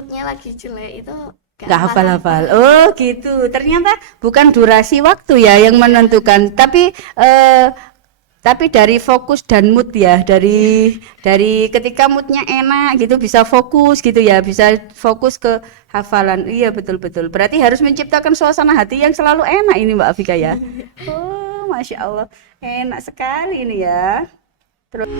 moodnya lagi jelek itu Nggak hafal-hafal. hafal-hafal. Oh gitu. Ternyata bukan durasi waktu ya yang menentukan, tapi dari fokus dan mood ya, dari ketika moodnya enak gitu bisa fokus gitu ya, bisa fokus ke hafalan. Iya betul betul. Berarti harus menciptakan suasana hati yang selalu enak ini Mbak Afika ya. Oh masya Allah, enak sekali ini ya. Terus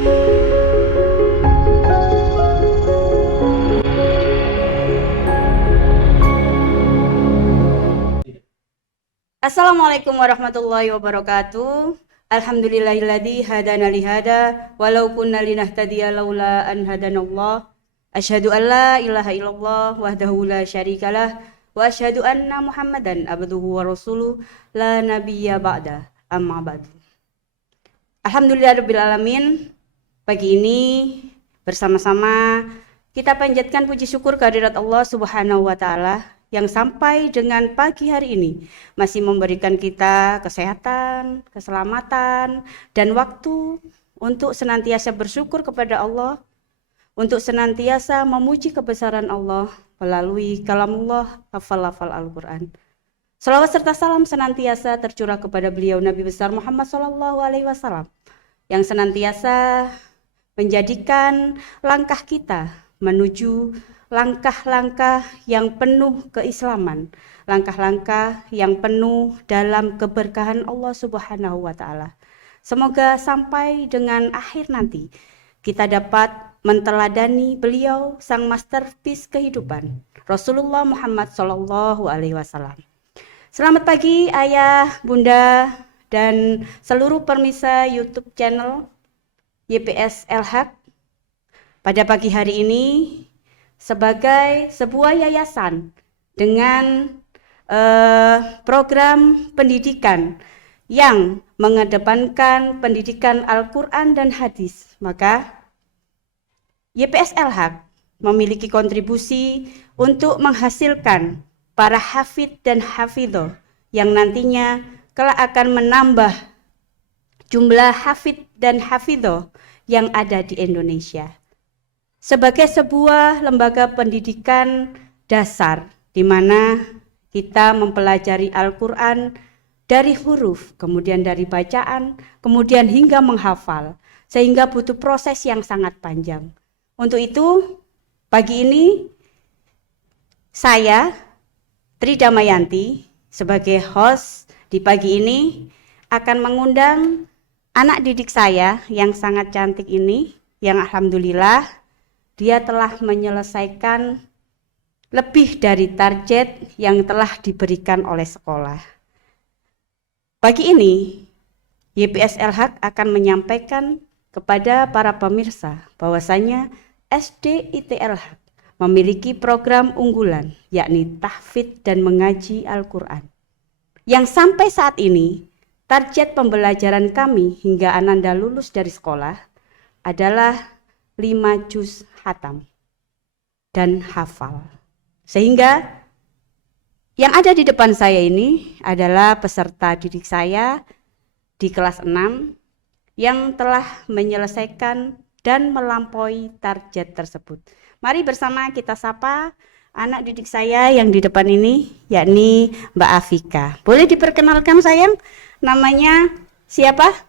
Assalamualaikum warahmatullahi wabarakatuh. Alhamdulillahilladzi hadana li hada walau kunna linahtadiya laula an hadanallah. Asyhadu an la ilaha illallah wahdahu la syarikalah wa asyhadu anna Muhammadan abduhu wa rasuluh la nabiyya ba'da. Amma ba'du. Alhamdulillahirabbil alamin. Pagi ini bersama-sama kita panjatkan puji syukur kehadirat Allah Subhanahu wa taala yang sampai dengan pagi hari ini masih memberikan kita kesehatan, keselamatan, dan waktu untuk senantiasa bersyukur kepada Allah, untuk senantiasa memuji kebesaran Allah melalui kalamullah hafal-hafal Al-Quran. Salawat serta salam senantiasa tercurah kepada beliau Nabi besar Muhammad SAW yang senantiasa menjadikan langkah kita menuju langkah-langkah yang penuh keislaman, langkah-langkah yang penuh dalam keberkahan Allah Subhanahu wa taala. Semoga sampai dengan akhir nanti kita dapat menteladani beliau sang masterpiece kehidupan, Rasulullah Muhammad SAW. Selamat pagi ayah, bunda, dan seluruh pemirsa YouTube channel YPS El-Haq. Pada pagi hari ini sebagai sebuah yayasan dengan program pendidikan yang mengedepankan pendidikan Al-Quran dan hadis, maka YPS El-Haq memiliki kontribusi untuk menghasilkan para hafid dan hafidhoh yang nantinya kelak akan menambah jumlah hafid dan hafidhoh yang ada di Indonesia. Sebagai sebuah lembaga pendidikan dasar di mana kita mempelajari Al-Quran dari huruf, kemudian dari bacaan, kemudian hingga menghafal, sehingga butuh proses yang sangat panjang. Untuk itu, pagi ini saya, Tri Damayanti, sebagai host di pagi ini akan mengundang anak didik saya yang sangat cantik ini, yang alhamdulillah dia telah menyelesaikan lebih dari target yang telah diberikan oleh sekolah. Pagi ini, YPS El-Haq akan menyampaikan kepada para pemirsa bahwasanya SD El-Haq memiliki program unggulan, yakni tahfidz dan mengaji Al-Quran. Yang sampai saat ini, target pembelajaran kami hingga Ananda lulus dari sekolah adalah 5 juz khatam dan hafal. Sehingga yang ada di depan saya ini adalah peserta didik saya di kelas 6 yang telah menyelesaikan dan melampaui target tersebut. Mari bersama kita sapa anak didik saya yang di depan ini, yakni Mbak Afika. Boleh diperkenalkan sayang, namanya siapa?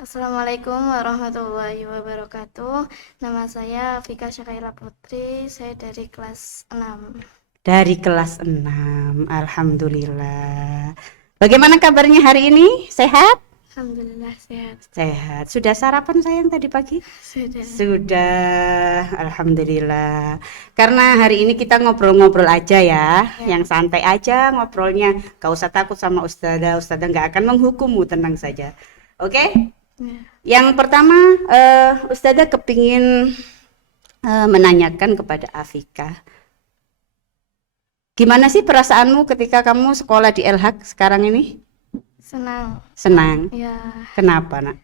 Assalamualaikum warahmatullahi wabarakatuh. Nama saya Fika Syakaila Putri, saya dari kelas 6. Dari kelas 6, alhamdulillah. Bagaimana kabarnya hari ini? Sehat? Alhamdulillah sehat. Sehat. Sudah sarapan sayang tadi pagi? Sudah. Sudah, alhamdulillah. Karena hari ini kita ngobrol-ngobrol aja ya, yang santai aja ngobrolnya. Gak usah takut sama ustadzah nggak akan menghukummu, tenang saja. Oke? Ya. Yang pertama, ustadzah kepingin menanyakan kepada Afika. Gimana sih perasaanmu ketika kamu sekolah di El-Haq sekarang ini? Senang. Senang. Ya, Kenapa, Nak?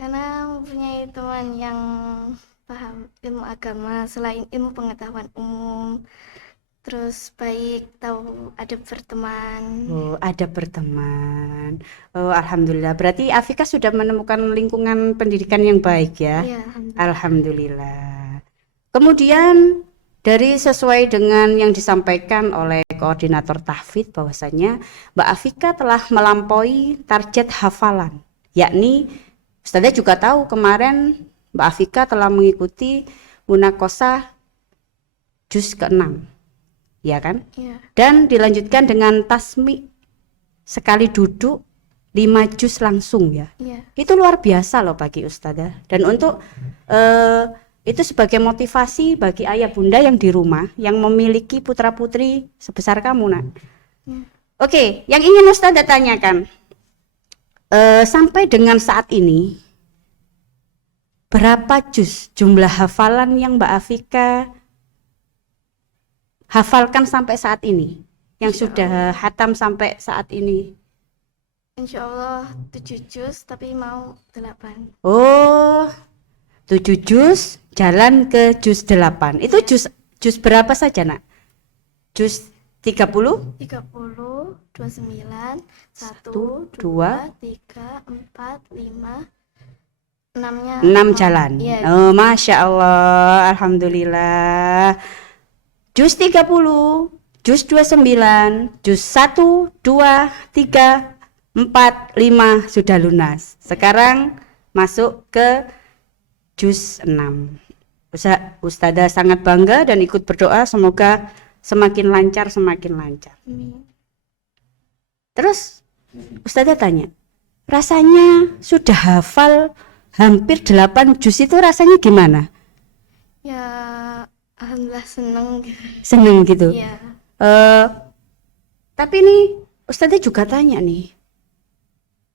karena mempunyai teman yang paham ilmu agama selain ilmu pengetahuan umum. Terus baik, tahu adab berteman. Oh, ada berteman. Oh, alhamdulillah. Berarti Afika sudah menemukan lingkungan pendidikan yang baik ya. Iya, alhamdulillah. Alhamdulillah. Kemudian dari sesuai dengan yang disampaikan oleh koordinator tahfidz bahwasanya Mbak Afika telah melampaui target hafalan, yakni Ustazah juga tahu kemarin Mbak Afika telah mengikuti munakosah juz ke-6, ya kan? Iya. Dan dilanjutkan dengan tasmi sekali duduk 5 juz langsung ya. Iya. Itu luar biasa loh bagi Ustazah. Dan untuk itu sebagai motivasi bagi ayah bunda yang di rumah yang memiliki putra putri sebesar kamu, Nak. Oke, yang ingin Ustazah tanyakan, sampai dengan saat ini berapa juz jumlah hafalan yang Mbak Afika hafalkan sampai saat ini, yang sudah hatam sampai saat ini? Insya Allah 7 juz tapi mau 8. Oh, 7 juz jalan ke juz 8. Itu juz berapa saja, Nak? Juz 30? 30, 29, 1, 2, 2, 3, 4, 5, 6-nya 6 jalan. Iya. Oh, Masya Allah, Alhamdulillah. Juz 30, juz 29, juz 1, 2, 3, 4, 5 sudah lunas. Sekarang masuk ke juz 6. Ustazah sangat bangga dan ikut berdoa semoga semakin lancar. Amin. Terus Ustazah tanya, rasanya sudah hafal hampir 8 juz itu rasanya gimana? Ya alhamdulillah seneng gitu. Seneng gitu? Iya. Tapi nih Ustazah juga tanya nih,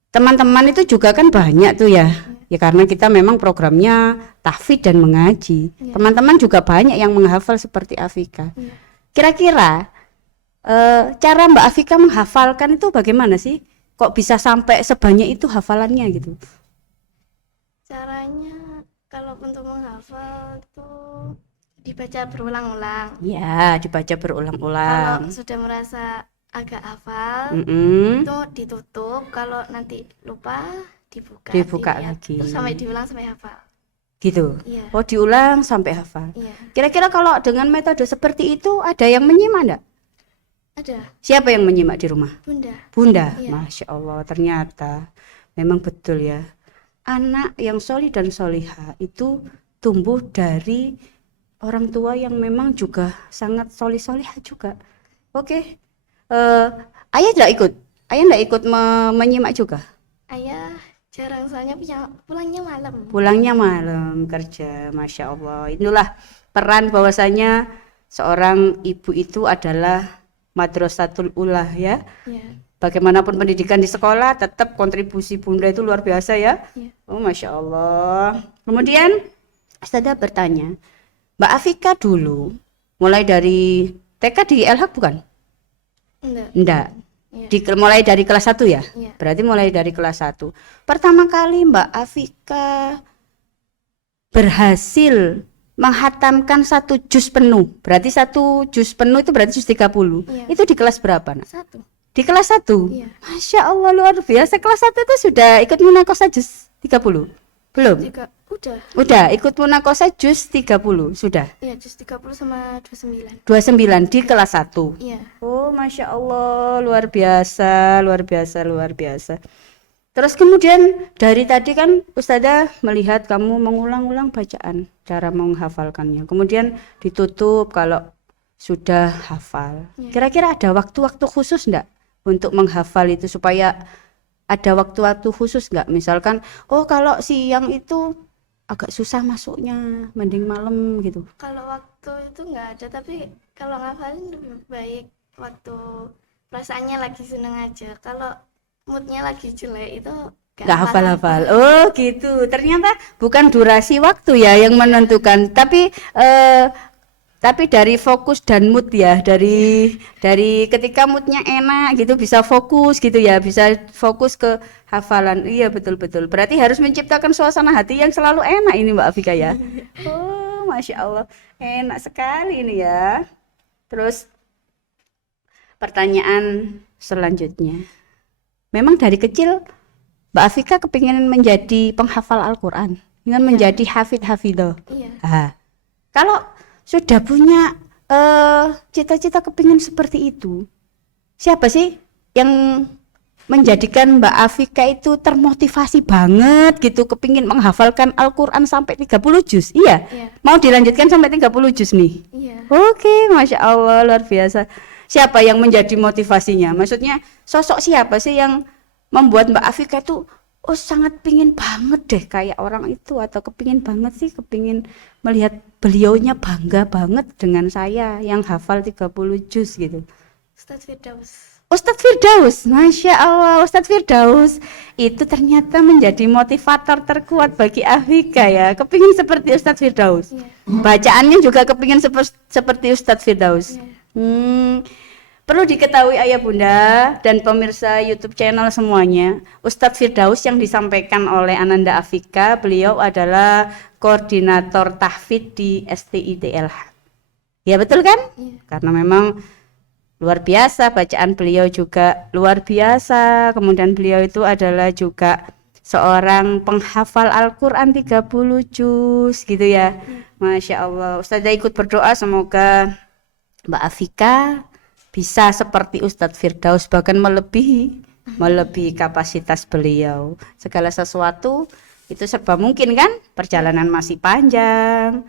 teman-teman itu juga kan banyak tuh ya. Ya karena kita memang programnya tahfidz dan mengaji. Teman-teman juga banyak yang menghafal seperti Afika. Kira-kira cara Mbak Afika menghafalkan itu bagaimana sih? Kok bisa sampai sebanyak itu hafalannya gitu? Caranya kalau untuk menghafal tuh dibaca berulang-ulang. Ya, dibaca Kalau berulang-ulang. sudah merasa agak hafal, Mm-mm. itu ditutup. Kalau nanti lupa dibuka Dibuka dilihat. lagi. Terus sampai diulang sampai hafal. Gitu. Iya. Oh, diulang sampai hafal. Iya. Kira-kira kalau dengan metode seperti itu ada yang menyimak enggak? Ada Siapa yang menyimak di rumah? bunda. Bunda. Iya. Masya Allah, ternyata memang betul ya. Anak yang solih dan solihah itu tumbuh dari orang tua yang memang juga sangat solih-solihah juga. Oke. Ayah tidak ikut? Ayah tidak ikut menyimak juga? Ayah jarang soalnya pulangnya malam. Pulangnya malam kerja, Masya Allah. Itulah peran bahwasanya seorang ibu itu adalah madrasatul ulah ya. Iya. Bagaimanapun pendidikan di sekolah, tetap kontribusi bunda itu luar biasa ya. Iya. Oh, Masya Allah. Kemudian Ustazah bertanya, Mbak Afika dulu mulai dari TK di LH bukan? Enggak. Iya. Mulai dari kelas 1 ya? Iya. Berarti mulai dari kelas 1. Pertama kali Mbak Afika berhasil menghatamkan 1 juz penuh. Berarti 1 juz penuh itu berarti juz 30. Iya. Itu di kelas berapa, Nak? 1. Di kelas 1? Iya. Masya Allah, luar biasa. Kelas 1 itu sudah ikut munakosah juz 30? Belum? Udah ikut munakosah juz 30, sudah? Iya, juz 30 sama 29. 29 di kelas 1. Iya. Oh, Masya Allah, luar biasa, luar biasa, luar biasa. Terus kemudian dari tadi kan Ustazah melihat kamu mengulang-ulang bacaan, cara menghafalkannya. Kemudian ditutup kalau sudah hafal. Iya. Kira-kira ada waktu-waktu khusus enggak untuk menghafal itu, supaya ada waktu-waktu khusus enggak? Misalkan, oh kalau siang itu agak susah masuknya, mending malam gitu. Kalau waktu itu nggak ada, tapi kalau ngafalin lebih baik waktu perasaannya lagi seneng aja. Kalau moodnya lagi jelek itu Nggak hafal-hafal. Oh gitu. Ternyata bukan durasi waktu ya yang menentukan, tapi dari fokus dan mood ya, dari ketika moodnya enak gitu bisa fokus gitu ya, bisa fokus ke hafalan. Iya betul-betul. Berarti harus menciptakan suasana hati yang selalu enak ini Mbak Afika ya. Oh Masya Allah, enak sekali ini ya. Terus pertanyaan selanjutnya, memang dari kecil Mbak Afika kepingin menjadi penghafal Al-Quran, ingin menjadi hafidh-hafidho. Iya. Kalau sudah punya cita-cita kepingin seperti itu. Siapa sih yang menjadikan Mbak Afika itu termotivasi banget gitu, kepingin menghafalkan Al-Quran sampai 30 juz? Iya? Iya. Mau dilanjutkan sampai 30 juz nih? Iya. Oke, Masya Allah, luar biasa. Siapa yang menjadi motivasinya? Maksudnya sosok siapa sih yang membuat Mbak Afika itu sangat pingin banget deh kayak orang itu, atau kepingin banget sih, kepingin melihat beliaunya bangga banget dengan saya yang hafal 30 juz gitu. Ustadz Firdaus. Ustadz Firdaus, Masya Allah, Ustadz Firdaus itu ternyata menjadi motivator terkuat bagi Afika ya, kepingin seperti Ustadz Firdaus. Iya. Bacaannya juga kepingin seperti Ustadz Firdaus. Iya. Perlu diketahui ayah bunda dan pemirsa YouTube channel semuanya, Ustadz Firdaus yang disampaikan oleh Ananda Afika, beliau adalah koordinator tahfidz di STITLH. Ya betul kan? Iya. Karena memang luar biasa, bacaan beliau juga luar biasa. Kemudian beliau itu adalah juga seorang penghafal Al-Quran 30 juz gitu ya. Masya Allah. Ustazah ikut berdoa semoga Mbak Afika bisa seperti Ustadz Firdaus, bahkan melebihi kapasitas beliau. Segala sesuatu itu serba mungkin kan? Perjalanan masih panjang.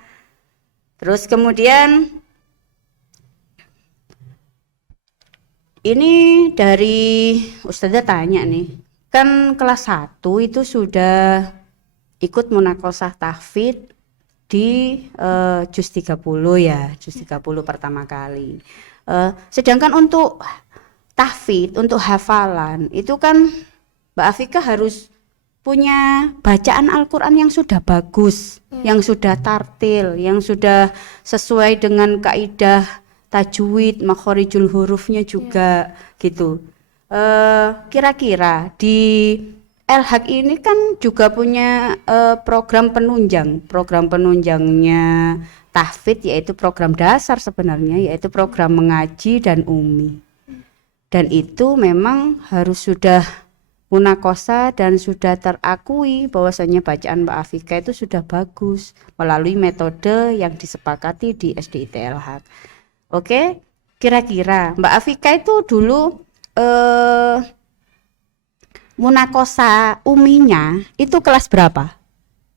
Terus kemudian ini dari Ustazah tanya nih, kan kelas 1 itu sudah ikut munakosah tahfidz di juz 30 ya, juz 30 pertama kali. Sedangkan untuk tahfidz, untuk hafalan itu kan Mbak Afika harus punya bacaan Al-Quran yang sudah bagus, yang sudah tartil, yang sudah sesuai dengan kaidah tajwid, makhorijul hurufnya juga gitu. Kira-kira di LHAQ ini kan juga punya program penunjangnya tahfidz, yaitu program dasar sebenarnya, yaitu program mengaji dan umi. Dan itu memang harus sudah munakosah dan sudah terakui bahwasanya bacaan Mbak Afika itu sudah bagus melalui metode yang disepakati di SDITLH. Oke, kira-kira Mbak Afika itu dulu munakosah uminya itu kelas berapa?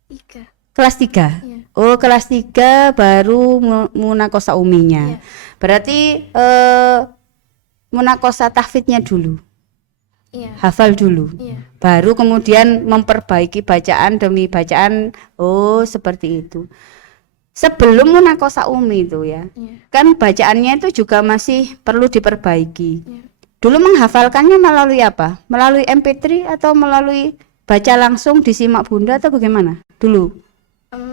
3. Kelas 3? Iya. Oh, kelas 3 baru munakosah uminya. Iya. Berarti munakosah tahfidznya dulu, Iya. hafal dulu. Iya. Baru kemudian memperbaiki bacaan demi bacaan. Oh, seperti itu. Sebelum munakosah umi itu ya, Iya. kan bacaannya itu juga masih perlu diperbaiki. Iya. Dulu menghafalkannya melalui apa? Melalui MP3 atau melalui baca langsung disimak bunda atau bagaimana? Dulu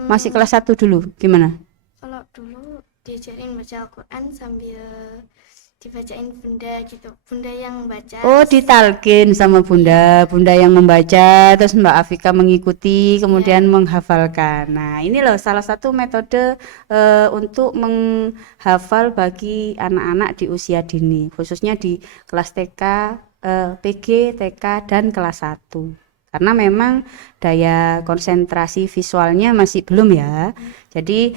masih kelas 1 dulu, gimana? Kalau dulu diajarin baca Al-Quran sambil dibacain bunda gitu, bunda yang baca. Oh, ditalkin sama bunda yang membaca, terus Mbak Afika mengikuti, kemudian menghafalkan. Nah, ini loh salah satu metode untuk menghafal bagi anak-anak di usia dini, khususnya di kelas TK, PG, TK, dan kelas 1. Karena memang daya konsentrasi visualnya masih belum ya. Jadi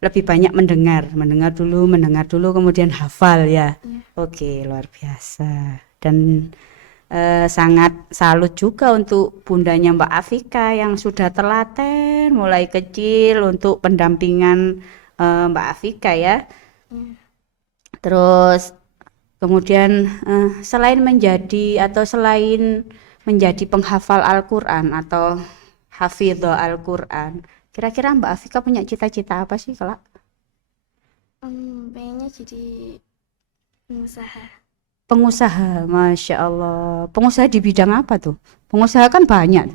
lebih banyak mendengar dulu, kemudian hafal ya. Oke, luar biasa. Dan sangat salut juga untuk bundanya Mbak Afika yang sudah telaten mulai kecil untuk pendampingan Mbak Afika ya. Terus kemudian selain menjadi penghafal Al-Quran atau hafidho Al-Quran, kira-kira Mbak Afika punya cita-cita apa sih kelak? Pengennya jadi pengusaha. Pengusaha, Masya Allah. Pengusaha di bidang apa tuh? Pengusaha kan banyak.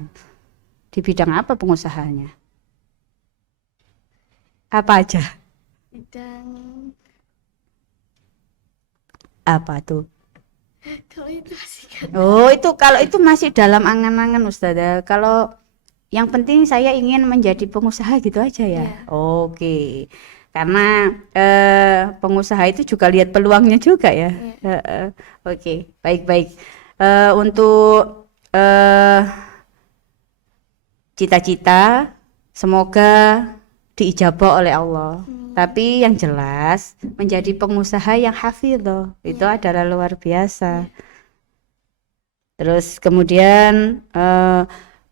Di bidang apa pengusahanya? Apa aja? Bidang Apa tuh? kalau itu masih kan. Oh, kalau itu masih dalam angan-angan Ustazah. Kalau yang penting saya ingin menjadi pengusaha gitu aja ya. Iya. Oke. Karena pengusaha itu juga lihat peluangnya juga ya. Oke, baik-baik. Untuk cita-cita, semoga diijabah oleh Allah. Tapi yang jelas menjadi pengusaha yang hafidh itu adalah luar biasa. Terus kemudian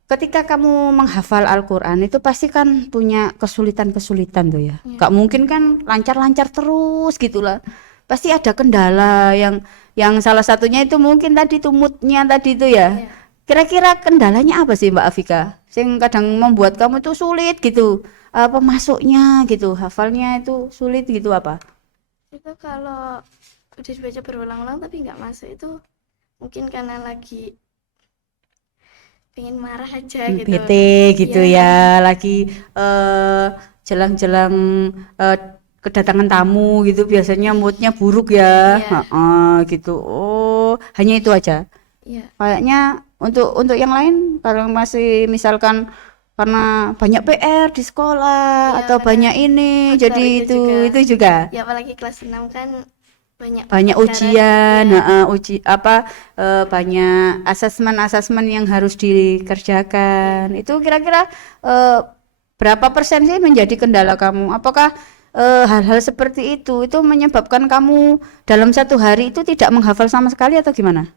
ketika kamu menghafal Al-Quran itu pasti kan punya kesulitan-kesulitan tuh ya. Gak mungkin kan lancar-lancar terus gitulah. Pasti ada kendala yang salah satunya itu mungkin tadi tuh moodnya tadi itu ya. Kira-kira kendalanya apa sih Mbak Afika? Yang kadang membuat kamu itu sulit gitu. Apa masuknya gitu, hafalnya itu sulit gitu apa? Itu kalau udah dibaca berulang-ulang tapi nggak masuk itu mungkin karena lagi pengen marah aja gitu. Bete gitu ya, lagi jelang-jelang kedatangan tamu gitu biasanya moodnya buruk ya. Gitu. Oh, hanya itu aja. Iya. Kayaknya untuk yang lain kalau masih misalkan karena banyak PR di sekolah atau banyak ini jadi itu juga. Ya apalagi kelas 6 kan banyak ujian, banyak asesmen yang harus dikerjakan. Itu kira-kira berapa persen sih menjadi kendala kamu? Apakah hal-hal seperti itu menyebabkan kamu dalam satu hari itu tidak menghafal sama sekali atau gimana?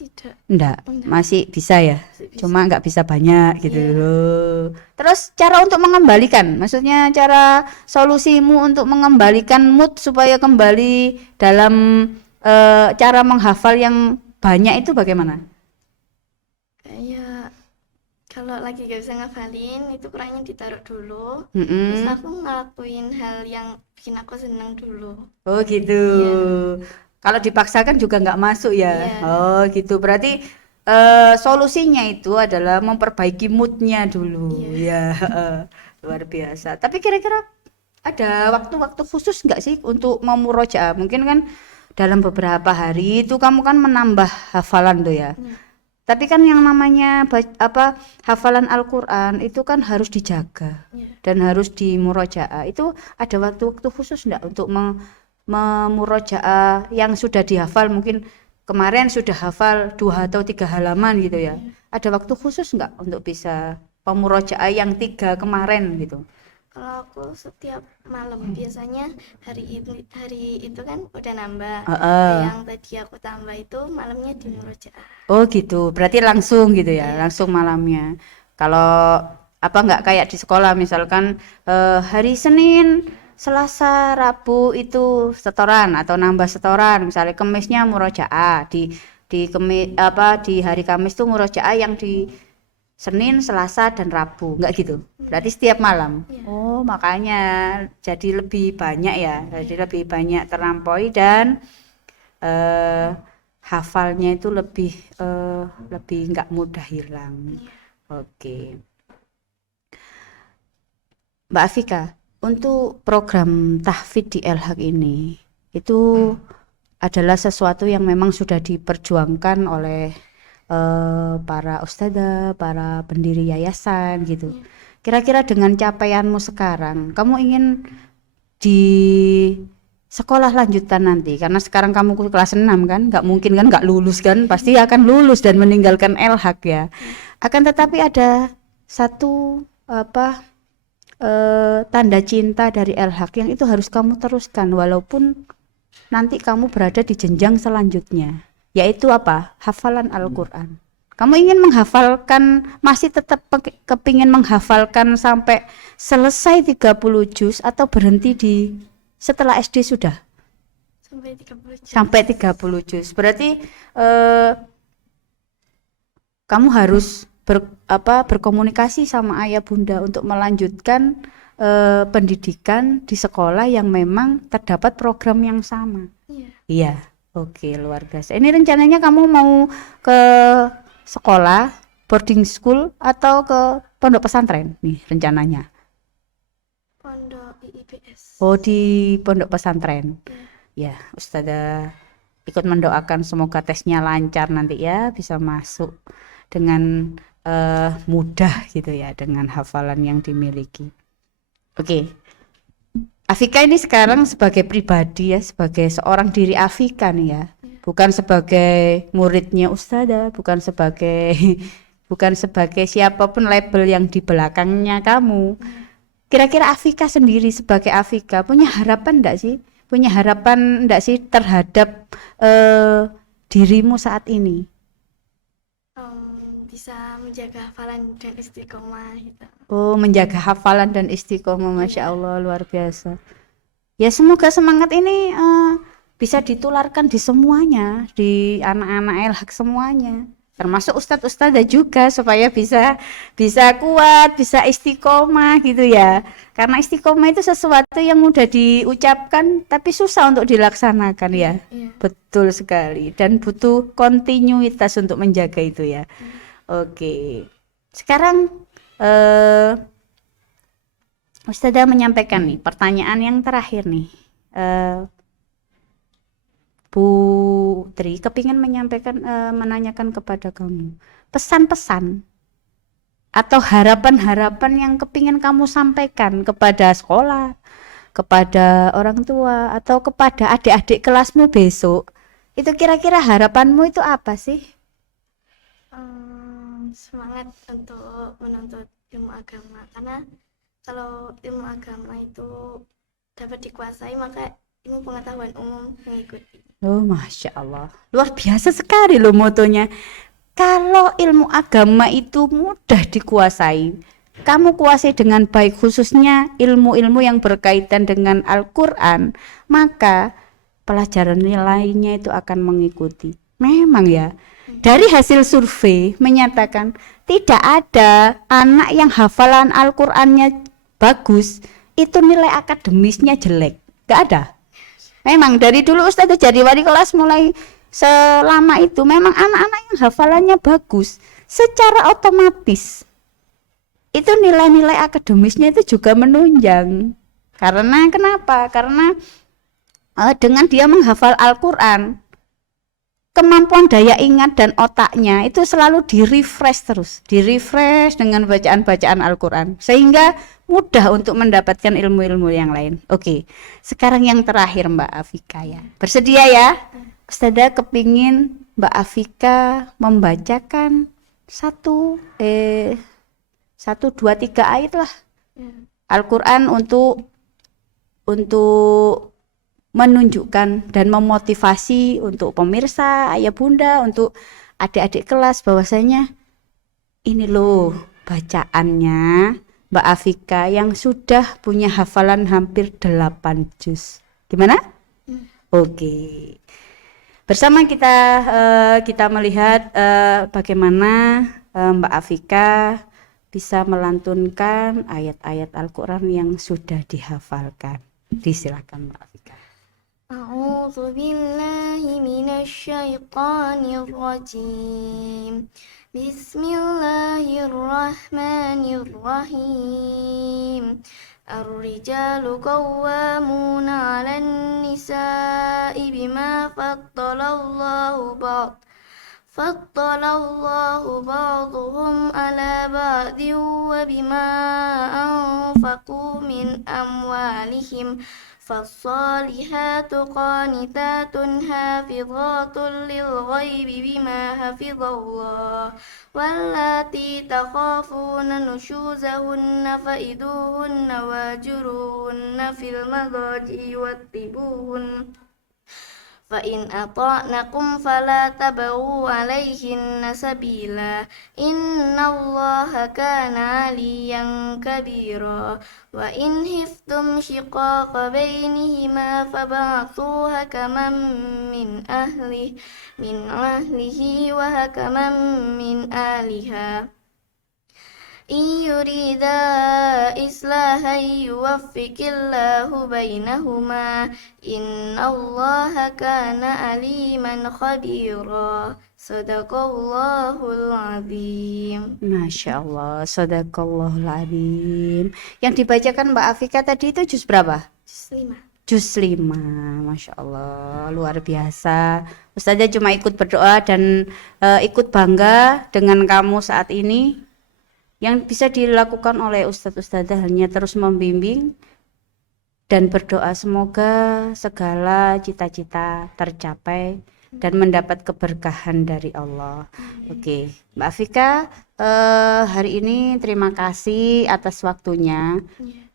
Tidak. Enggak, masih bisa ya, cuma nggak bisa banyak gitu loh. Terus cara untuk mengembalikan, maksudnya cara solusimu untuk mengembalikan mood supaya kembali dalam cara menghafal yang banyak itu bagaimana? Kayak kalau lagi gak bisa ngafalin itu Qurannya ditaruh dulu, terus aku ngelakuin hal yang bikin aku senang dulu. Oh gitu. Kalau dipaksakan juga nggak masuk ya. Oh gitu. Berarti solusinya itu adalah memperbaiki moodnya dulu. Ya, luar biasa. Tapi kira-kira ada waktu-waktu khusus nggak sih untuk memurojaah? Mungkin kan dalam beberapa hari itu kamu kan menambah hafalan tuh ya. Tapi kan yang namanya hafalan Al-Quran itu kan harus dijaga dan harus dimurojaah. Itu ada waktu-waktu khusus nggak untuk memurojaah yang sudah dihafal, mungkin kemarin sudah hafal 2 atau 3 halaman gitu ya. Ada waktu khusus nggak untuk bisa pemurojaah yang 3 kemarin gitu? Kalau aku setiap malam biasanya hari itu kan udah nambah. Yang tadi aku tambah itu malamnya di murojaah. Oh gitu, berarti langsung gitu ya, langsung malamnya. Kalau nggak kayak di sekolah misalkan hari Senin, Selasa, Rabu itu setoran atau nambah setoran, misalnya Kamisnya murojaah, di hari Kamis tuh murojaah yang di Senin, Selasa dan Rabu, enggak gitu. Berarti setiap malam. Oh, makanya jadi lebih banyak ya. Jadi lebih banyak terlampaui dan hafalnya itu lebih enggak mudah hilang. Oke. Mbak Afika, untuk program tahfidz di El-Haq ini itu adalah sesuatu yang memang sudah diperjuangkan oleh para ustadzah, para pendiri yayasan gitu. Kira-kira dengan capaianmu sekarang, kamu ingin di sekolah lanjutan nanti, karena sekarang kamu kelas 6 kan, nggak mungkin kan nggak lulus kan, pasti akan lulus dan meninggalkan El-Haq ya. Akan tetapi ada satu tanda cinta dari El-Haq yang itu harus kamu teruskan walaupun nanti kamu berada di jenjang selanjutnya, yaitu hafalan Al-Quran. Kamu ingin menghafalkan, masih tetap kepingin menghafalkan sampai selesai 30 juz atau berhenti setelah SD sudah? Sampai 30 juz. Berarti kamu harus berkomunikasi sama ayah bunda untuk melanjutkan pendidikan di sekolah yang memang terdapat program yang sama. Iya. Oke, luar biasa. Ini rencananya kamu mau ke sekolah boarding school atau ke pondok pesantren nih rencananya? Pondok IIPS. Oh, di pondok pesantren. Ya, Ustazah ikut mendoakan semoga tesnya lancar nanti ya, bisa masuk dengan mudah gitu ya, dengan hafalan yang dimiliki. Oke. Afika ini sekarang sebagai pribadi ya, sebagai seorang diri Afika nih ya, bukan sebagai muridnya Ustazah, bukan sebagai siapapun label yang di belakangnya kamu. Kira-kira Afika sendiri sebagai Afika punya harapan enggak sih? Punya harapan enggak sih terhadap dirimu saat ini? Bisa menjaga hafalan dan istiqomah gitu. Oh, menjaga hafalan dan istiqomah, Masya Allah, luar biasa. Ya semoga semangat ini bisa ditularkan di semuanya, di anak-anak Elhaq semuanya, termasuk ustadz-ustadzah juga supaya bisa kuat, bisa istiqomah gitu ya. Karena istiqomah itu sesuatu yang mudah diucapkan tapi susah untuk dilaksanakan ya. Iya. Betul sekali, dan butuh kontinuitas untuk menjaga itu ya. Oke. Sekarang Ustazah menyampaikan nih pertanyaan yang terakhir nih. Bu Tri kepingin menanyakan kepada kamu pesan-pesan atau harapan-harapan yang kepingin kamu sampaikan kepada sekolah, kepada orang tua, atau kepada adik-adik kelasmu besok. Itu kira-kira harapanmu itu apa sih? Semangat untuk menuntut ilmu agama, karena kalau ilmu agama itu dapat dikuasai maka ilmu pengetahuan umum mengikuti. Oh, Masya Allah, luar biasa sekali loh motonya. Kalau ilmu agama itu mudah dikuasai, kamu kuasai dengan baik, khususnya ilmu-ilmu yang berkaitan dengan Al-Quran, maka pelajaran lainnya itu akan mengikuti. Memang ya, dari hasil survei menyatakan tidak ada anak yang hafalan Al-Qur'annya bagus itu nilai akademisnya jelek. Gak ada. Memang dari dulu Ustazah jadi wali kelas mulai selama itu memang anak-anak yang hafalannya bagus, secara otomatis itu nilai-nilai akademisnya itu juga menunjang. Karena kenapa? Karena dengan dia menghafal Al-Qur'an, kemampuan daya ingat dan otaknya itu selalu direfresh dengan bacaan-bacaan Al-Quran, sehingga mudah untuk mendapatkan ilmu-ilmu yang lain. Oke, sekarang yang terakhir Mbak Afika ya, bersedia ya? Ustazah kepingin Mbak Afika membacakan 1, 2, 3 ayat lah Al-Quran untuk menunjukkan dan memotivasi untuk pemirsa, ayah bunda, untuk adik-adik kelas bahwasanya ini loh bacaannya Mbak Afika yang sudah punya hafalan hampir 8 juz. Gimana? Oke. Bersama kita melihat bagaimana Mbak Afika bisa melantunkan ayat-ayat Al-Quran yang sudah dihafalkan. Disilakan Mbak Afika. A'udzu billahi minasyaitonir rajim. Bismillahirrahmanirrahim. Ar-rijalu qawwamuna 'alan nisa'i bima faddalallahu ba'dhum 'ala ba'din wa bima anfaqu min amwalihim. فالصالحات قانتات حافظات للغيب بما حفظ الله واللاتي تخافون نشوزهن فإذوهن واهجروهن في المضاجع واضربوهن فإن أطعنكم فلا تبغوا عليهن سبيلا إن الله كان عليا كبيرا وإن خفتم شقاق بينهما فابعثوا حكما من أهله وحكما من أهلها إن يريدا إصلاحا يوفق الله بينهما إن الله كان عليما خبيرا Sadaqallahul azim. Masya Allah, sadaqallahul azim. Yang dibacakan Mbak Afika tadi itu juz berapa? Juz 5. Masya Allah, luar biasa. Ustazah cuma ikut berdoa dan ikut bangga dengan kamu saat ini. Yang bisa dilakukan oleh ustadz-ustadzah hanya terus membimbing dan berdoa semoga segala cita-cita tercapai dan mendapat keberkahan dari Allah. Oke, Mbak Afika, hari ini terima kasih atas waktunya.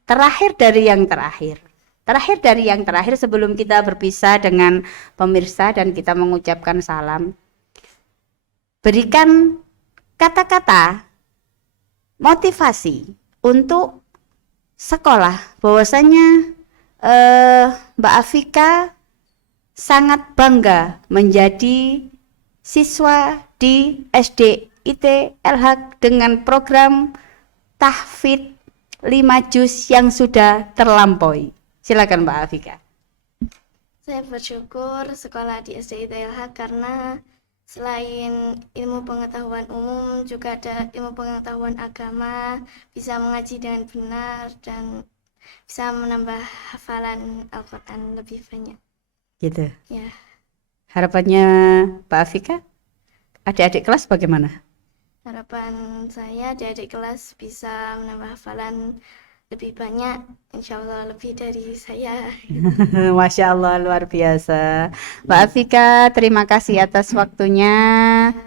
terakhir dari yang terakhir. Terakhir dari yang terakhir sebelum kita berpisah dengan pemirsa dan kita mengucapkan salam. Berikan kata-kata motivasi untuk sekolah bahwasanya Mbak Afika sangat bangga menjadi siswa di SD IT LH dengan program tahfidz 5 juz yang sudah terlampaui. Silakan Mbak Afika. Saya bersyukur sekolah di SD ITLH karena selain ilmu pengetahuan umum juga ada ilmu pengetahuan agama, bisa mengaji dengan benar dan bisa menambah hafalan Al-Quran lebih banyak. Gitu. Ya, Harapannya Mbak Afika, adik-adik kelas bagaimana? harapan saya adik-adik kelas bisa menambah hafalan lebih banyak, insya Allah lebih dari saya. Masya Allah, luar biasa. Mbak Afika, terima kasih atas waktunya.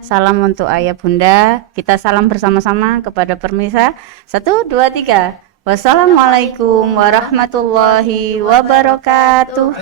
Salam untuk ayah bunda. Kita salam bersama-sama kepada pemirsa. 1, 2, 3. Wassalamualaikum warahmatullahi wabarakatuh.